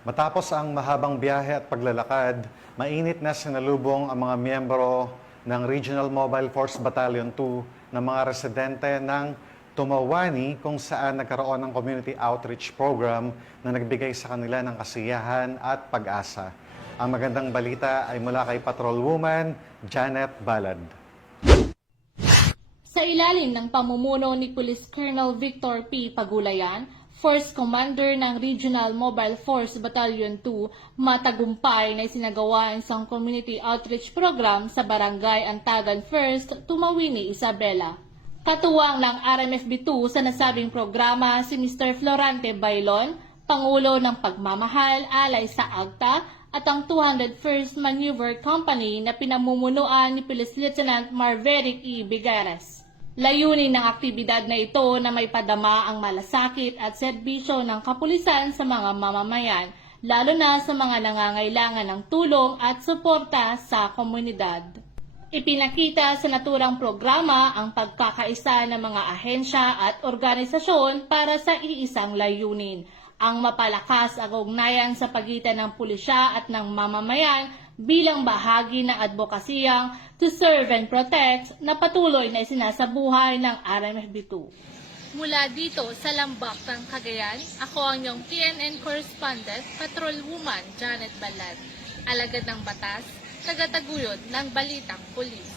Matapos ang mahabang biyahe at paglalakad, mainit na sinalubong ang mga miyembro ng Regional Mobile Force Battalion 2 ng mga residente ng Tumawani kung saan nagkaroon ng community outreach program na nagbigay sa kanila ng kasiyahan at pag-asa. Ang magandang balita ay mula kay Patrolwoman Janet Balad. Sa ilalim ng pamumuno ni Police Colonel Victor P. Pagulayan, Force Commander ng Regional Mobile Force Battalion 2, matagumpay na isinagawa ang isang community outreach program sa Barangay Antagan First, Tumawini, Isabela. Katuwang ng RMFB 2 sa nasabing programa si Mr. Florante Bailon, Pangulo ng Pagmamahal alay sa AGTA, at ang 201st Maneuver Company na pinamumunuan ni Police Lieutenant Marverick E. Bigares. Layunin ng aktibidad na ito na may padama ang malasakit at serbisyo ng kapulisan sa mga mamamayan, lalo na sa mga nangangailangan ng tulong at suporta sa komunidad. Ipinakita sa naturang programa ang pagkakaisa ng mga ahensya at organisasyon para sa iisang layunin, ang mapalakas ang ugnayan sa pagitan ng pulisya at ng mamamayan bilang bahagi ng advokasiyang to serve and protect na patuloy na isinasabuhay ng RMFB2. Mula dito sa Lambak ng Cagayan, ako ang iyong TNN correspondent, Patrolwoman Janet Balad, alagad ng batas, tagataguyod ng Balitang Pulis.